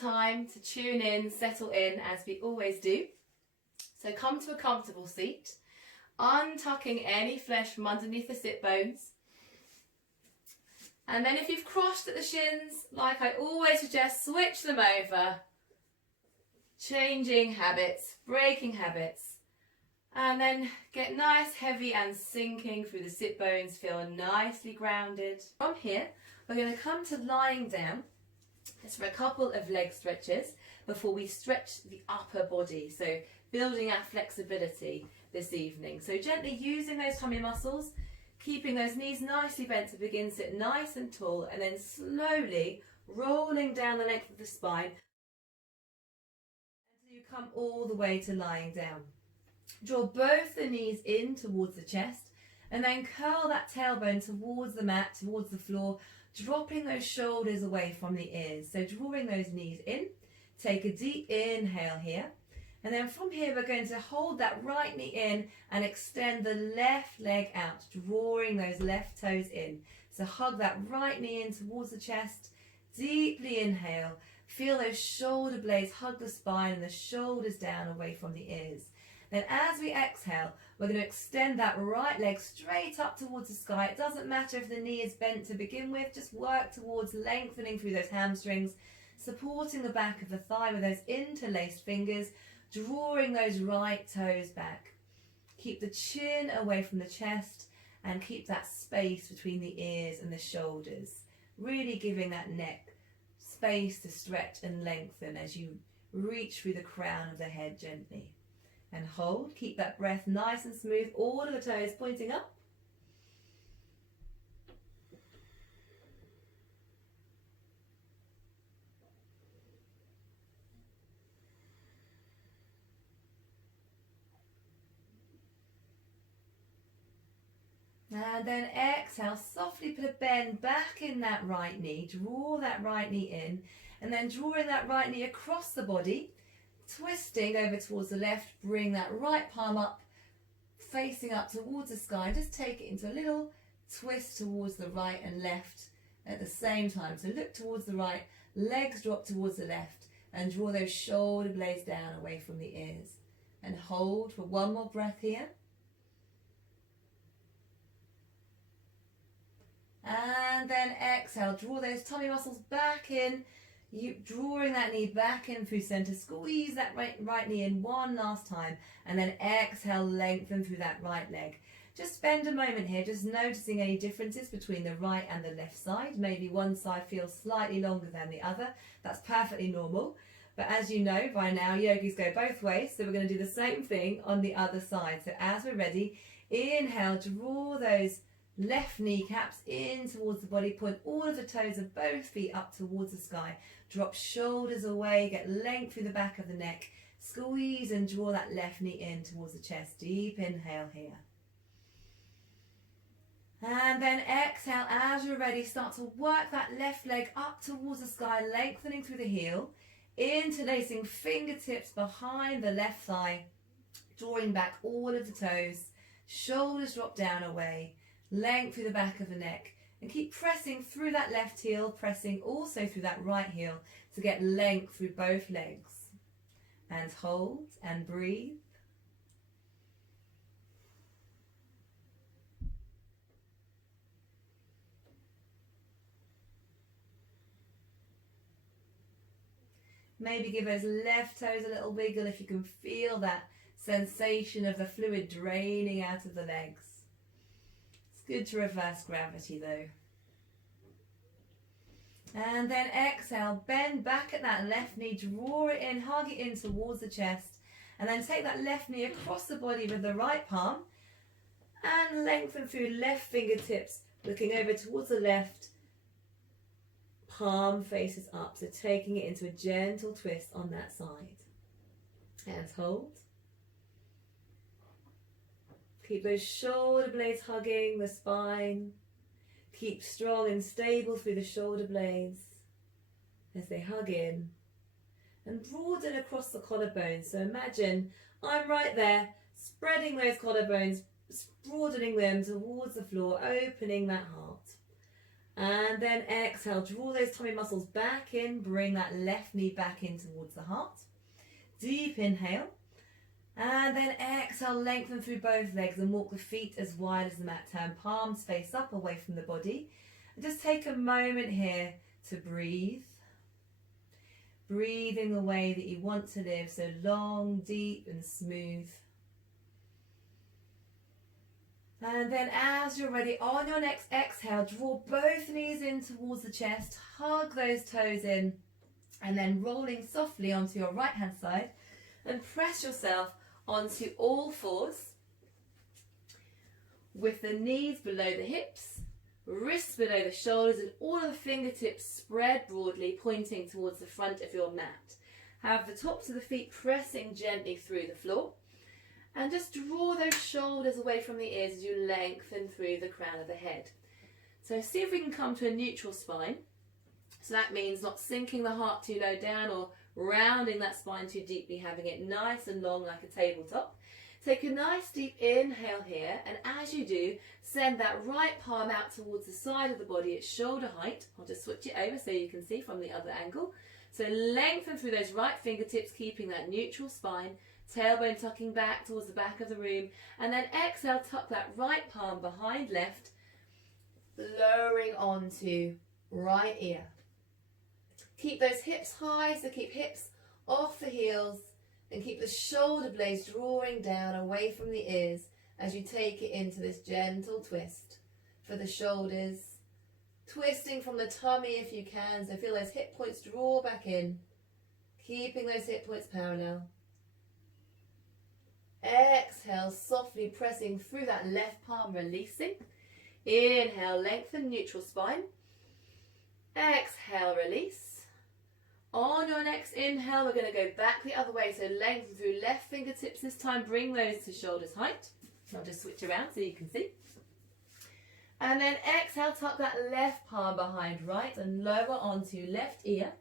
time to tune in, settle in as we always do. So come to a comfortable seat, untucking any flesh from underneath the sit bones. And then if you've crossed at the shins, like I always suggest, switch them over. Changing habits, breaking habits. And then get nice, heavy and sinking through the sit bones, feel nicely grounded. From here, we're going to come to lying down. It's for a couple of leg stretches before we stretch the upper body. So building our flexibility this evening. So gently using those tummy muscles, keeping those knees nicely bent to begin sit nice and tall, and then slowly rolling down the length of the spine until you come all the way to lying down. Draw both the knees in towards the chest and then curl that tailbone towards the mat, towards the floor, dropping those shoulders away from the ears. So drawing those knees in, take a deep inhale here. And then from here, we're going to hold that right knee in and extend the left leg out, drawing those left toes in. So hug that right knee in towards the chest, deeply inhale. Feel those shoulder blades hug the spine and the shoulders down away from the ears. Then as we exhale, we're going to extend that right leg straight up towards the sky. It doesn't matter if the knee is bent to begin with, just work towards lengthening through those hamstrings, supporting the back of the thigh with those interlaced fingers, drawing those right toes back. Keep the chin away from the chest and keep that space between the ears and the shoulders, really giving that neck space to stretch and lengthen as you reach through the crown of the head gently. And hold, keep that breath nice and smooth, all of the toes pointing up. And then exhale, softly put a bend back in that right knee, draw that right knee in, and then drawing that right knee across the body, twisting over towards the left, bring that right palm up, facing up towards the sky. Just take it into a little twist towards the right and left at the same time. So look towards the right, legs drop towards the left, and draw those shoulder blades down away from the ears. And hold for one more breath here. And then exhale, draw those tummy muscles back in. You drawing that knee back in through center, squeeze that right knee in one last time, and then exhale, lengthen through that right leg. Just spend a moment here, just noticing any differences between the right and the left side. Maybe one side feels slightly longer than the other. That's perfectly normal. But as you know by now, yogis go both ways, so we're going to do the same thing on the other side. So as we're ready, inhale, draw those left kneecaps in towards the body, point all of the toes of both feet up towards the sky, drop shoulders away, get length through the back of the neck, squeeze and draw that left knee in towards the chest, deep inhale here. And then exhale, as you're ready, start to work that left leg up towards the sky, lengthening through the heel, interlacing fingertips behind the left thigh, drawing back all of the toes, shoulders drop down away, length through the back of the neck, and keep pressing through that left heel, pressing also through that right heel to get length through both legs. And hold and breathe. Maybe give those left toes a little wiggle if you can feel that sensation of the fluid draining out of the legs. Good to reverse gravity though. And then exhale, bend back at that left knee, draw it in, hug it in towards the chest, and then take that left knee across the body with the right palm and lengthen through left fingertips, looking over towards the left, palm faces up, so taking it into a gentle twist on that side. And hold. Keep those shoulder blades hugging the spine. Keep strong and stable through the shoulder blades as they hug in. And broaden across the collarbones. So imagine I'm right there, spreading those collarbones, broadening them towards the floor, opening that heart. And then exhale, draw those tummy muscles back in, bring that left knee back in towards the heart. Deep inhale. And then exhale, lengthen through both legs and walk the feet as wide as the mat. Turn palms face up away from the body. And just take a moment here to breathe. Breathing the way that you want to live, so long, deep and smooth. And then as you're ready, on your next exhale, draw both knees in towards the chest, hug those toes in, and then rolling softly onto your right hand side and press yourself onto all fours with the knees below the hips, wrists below the shoulders, and all of the fingertips spread broadly, pointing towards the front of your mat. Have the tops of the feet pressing gently through the floor. And just draw those shoulders away from the ears as you lengthen through the crown of the head. So see if we can come to a neutral spine. So that means not sinking the heart too low down or rounding that spine too deeply, having it nice and long like a tabletop. Take a nice deep inhale here, and as you do, send that right palm out towards the side of the body at shoulder height. I'll just switch it over so you can see from the other angle. So lengthen through those right fingertips, keeping that neutral spine. Tailbone tucking back towards the back of the room, and then exhale, tuck that right palm behind left, lowering onto right ear. Keep those hips high, so keep hips off the heels, and keep the shoulder blades drawing down away from the ears as you take it into this gentle twist for the shoulders, twisting from the tummy if you can, so feel those hip points draw back in, keeping those hip points parallel. Exhale, softly pressing through that left palm, releasing. Inhale, lengthen, neutral spine. Exhale, release. On your next inhale, we're going to go back the other way. So lengthen through left fingertips this time. Bring those to shoulders height. I'll just switch around so you can see. And then exhale, tuck that left palm behind right and lower onto left ear.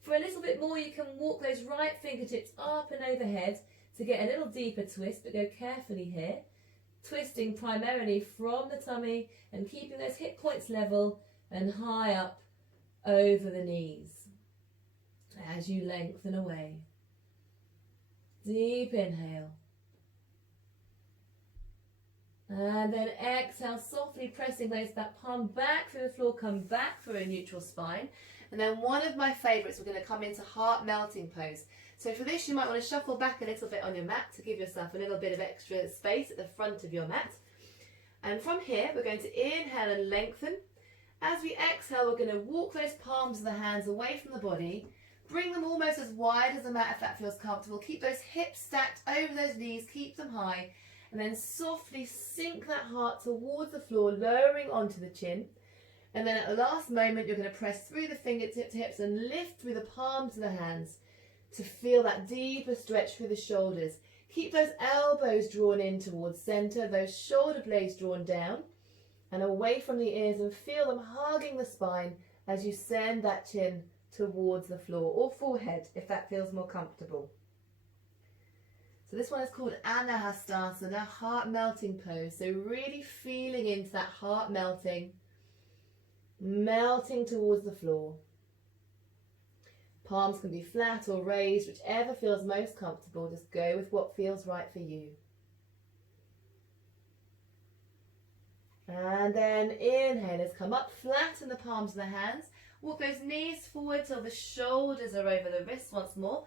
For a little bit more, you can walk those right fingertips up and overhead to get a little deeper twist, but go carefully here, twisting primarily from the tummy and keeping those hip points level and high up over the knees as you lengthen away. Deep inhale. And then exhale, softly pressing that palm back through the floor, come back for a neutral spine. And then one of my favourites, we're going to come into heart melting pose. So for this, you might want to shuffle back a little bit on your mat to give yourself a little bit of extra space at the front of your mat. And from here, we're going to inhale and lengthen. As we exhale, we're going to walk those palms of the hands away from the body. Bring them almost as wide as the mat if that feels comfortable. Keep those hips stacked over those knees, keep them high. And then softly sink that heart towards the floor, lowering onto the chin. And then at the last moment, you're going to press through the fingertips, hips, and lift through the palms of the hands to feel that deeper stretch through the shoulders. Keep those elbows drawn in towards center, those shoulder blades drawn down and away from the ears, and feel them hugging the spine as you send that chin towards the floor or forehead if that feels more comfortable. So this one is called Anahastasana, heart melting pose. So really feeling into that heart melting towards the floor. Palms can be flat or raised, whichever feels most comfortable. Just go with what feels right for you. And then inhale, let's come up, flatten the palms of the hands. Walk those knees forward till the shoulders are over the wrists once more.